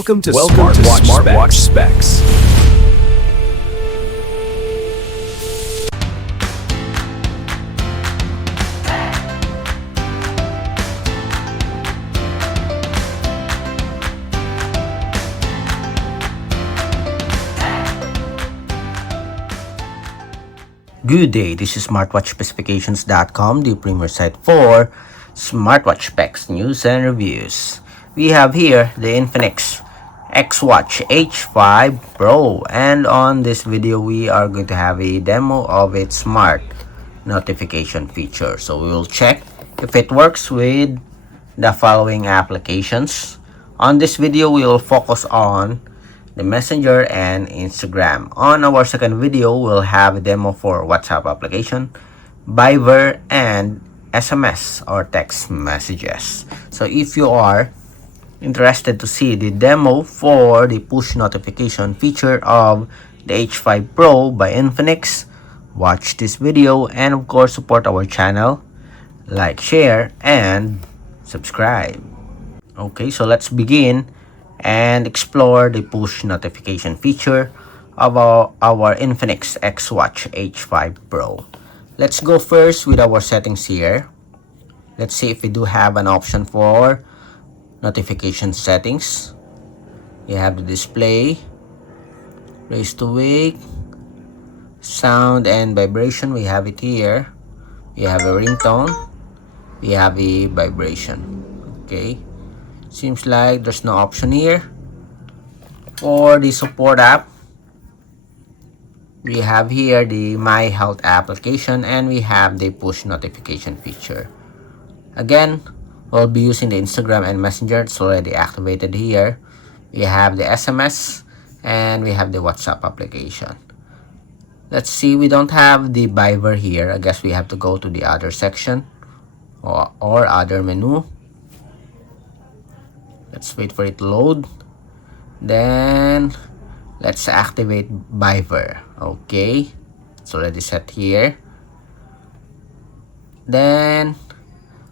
Welcome to Smartwatch Specs. Good day, this is smartwatchspecifications.com, the premier site for smartwatch specs, news, and reviews. We have here the Infinix XWatch H5 Pro, and on this video we are going to have a demo of its smart notification feature. So we will check if it works with the following applications. On this video we will focus on the Messenger and Instagram. On our second video, we'll have a demo for WhatsApp application, Viber, and SMS or text messages. So if you are interested to see the demo for the push notification feature of the H5 Pro by Infinix, watch this video and of course support our channel, like, share, and subscribe. Okay, so let's begin and explore the push notification feature of our Infinix XWatch H5 Pro. Let's go first with our settings here. Let's see if we do have an option for notification settings. You have the display, raise to wake, sound and vibration. We have it here. We have a ringtone. We have a vibration. Okay. Seems like there's no option here. For the support app, we have here the My Health application and we have the push notification feature. Again, we'll be using the Instagram and Messenger. It's already activated here. We have the SMS and we have the WhatsApp application. Let's see, we don't have the Viber here. I guess we have to go to the other section or other menu. Let's wait for it to load. Then let's activate Viber. Okay, it's already set here. Then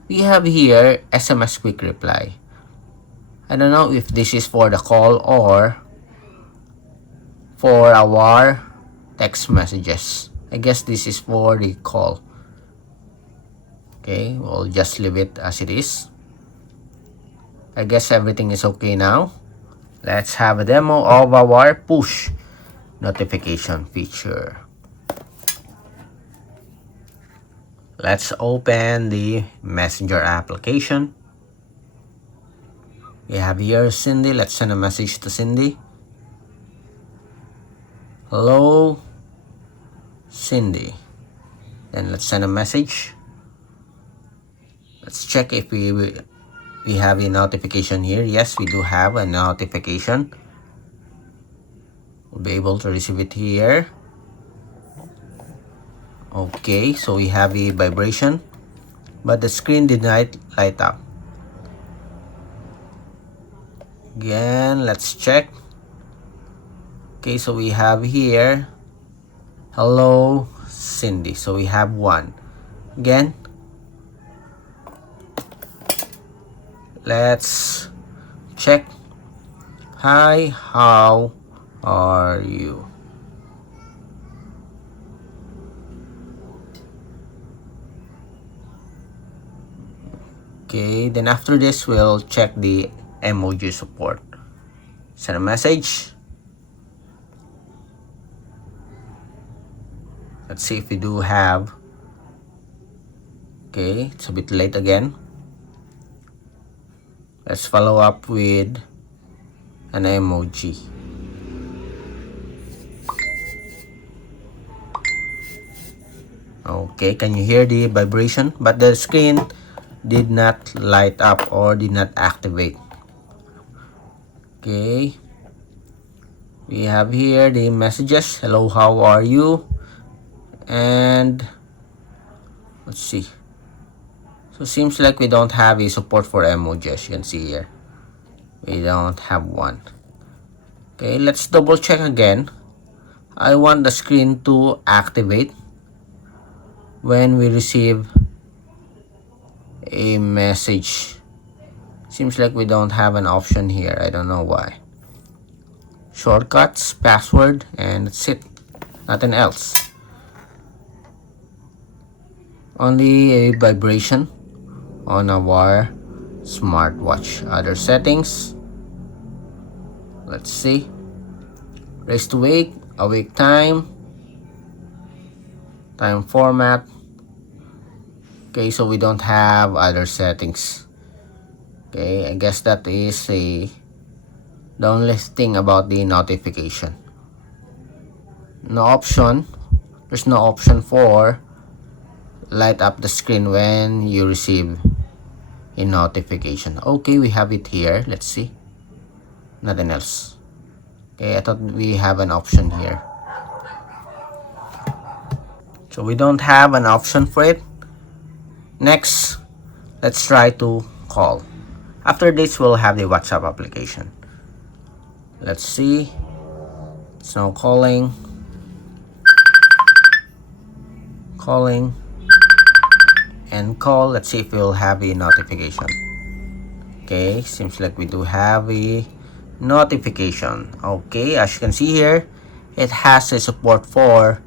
we have here SMS quick reply. I don't know if this is for the call or for our text messages. I guess this is for the call. Okay, we'll just leave it as it is. I guess everything is okay now. Let's have a demo of our push notification feature. Let's open the Messenger application. We have here Cindy. Let's send a message to Cindy. Hello, Cindy. Then let's send a message. Let's check if we have a notification here. Yes, we do have a notification. We'll be able to receive it here. Okay, so we have a vibration, but the screen did not light up. Again, let's check. Okay, so we have here, hello, Cindy. So we have one. Again, let's check. Hi, how are you? Okay, then after this, we'll check the emoji support. Send a message. Let's see if we do have. Okay, it's a bit late again. Let's follow up with an emoji. Okay, can you hear the vibration? But the screen did not light up or did not activate. Okay, we have here the messages. Hello, how are you? And let's see. So seems like we don't have a support for emoji, as you can see here. We don't have one. Okay, let's double check again. I want the screen to activate when we receive a message. Seems like we don't have an option here. I don't know why. shortcuts, password, and that's it. Nothing else. Only a vibration on our smartwatch. Other settings, let's see. Raise to wake, awake time, time format. Okay, so we don't have other settings. Okay, I guess that is the only thing about the notification. No option. There's no option for light up the screen when you receive a notification. Okay, we have it here. Let's see. Nothing else. Okay, I thought we have an option here. So we don't have an option for it. Next, let's try to call. After this, we'll have the WhatsApp application. Let's see. It's now calling. Calling. And call. Let's see if we'll have a notification. Okay, seems like we do have a notification. Okay, as you can see here, it has a support for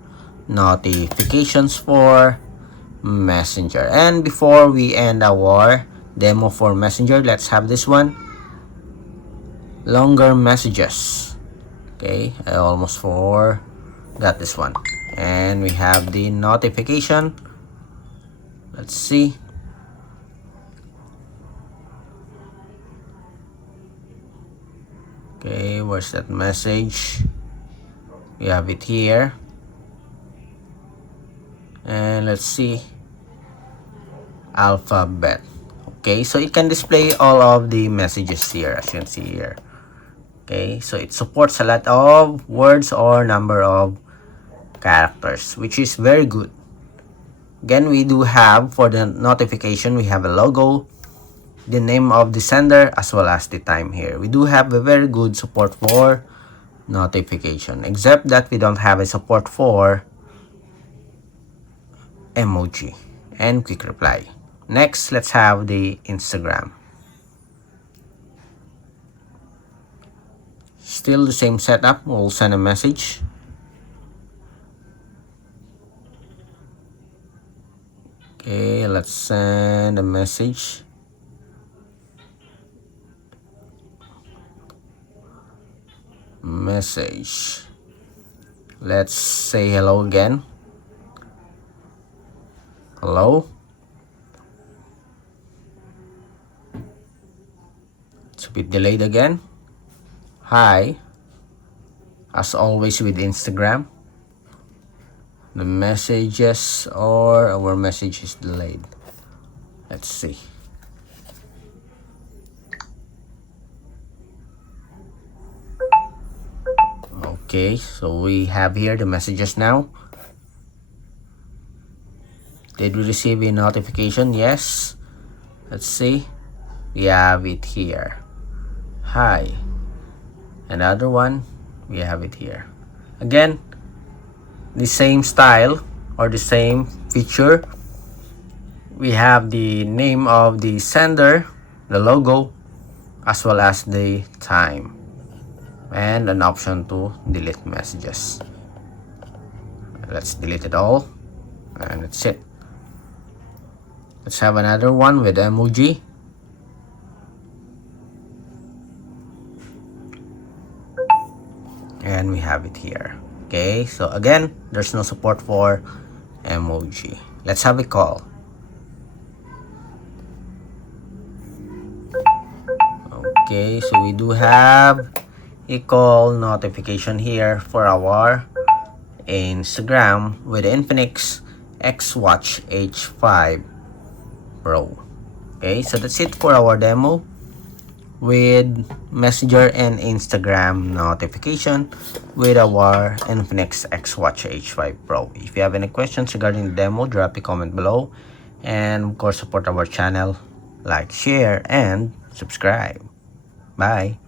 notifications for Messenger. And before we end our demo for Messenger, let's have this one. Longer messages. Okay, I almost forgot this one. And we have the notification. Let's see. Okay, where's that message? We have it here. And let's see. Alphabet. Okay, so it can display all of the messages here, as you can see here. Okay, so it supports a lot of words or number of characters, which is very good. Again, we do have for the notification, we have a logo, the name of the sender, as well as the time here. We do have a very good support for notification, except that we don't have a support for emoji and quick reply. Next, let's have the Instagram. Still the same setup. We'll send a message. Okay, let's send a message. Let's say hello again. Hello. It's a bit delayed again. Hi. As always with Instagram, the messages or our message is delayed. Let's see. Okay, so we have here the messages now. Did we receive a notification? Yes. Let's see. We have it here. Hi. Another one. We have it here. Again, the same style or the same feature. We have the name of the sender, the logo, as well as the time, and an option to delete messages. Let's delete it all, and that's it. Let's have another one with emoji. And we have it here. Okay, so again, there's no support for emoji. Let's have a call. Okay, so we do have a call notification here for our Instagram with Infinix XWatch H5 Pro. Okay, so that's it for our demo with Messenger and Instagram notification with our Infinix XWatch H5 Pro. If you have any questions regarding the demo, drop a comment below, and of course support our channel, like, share, and subscribe. Bye.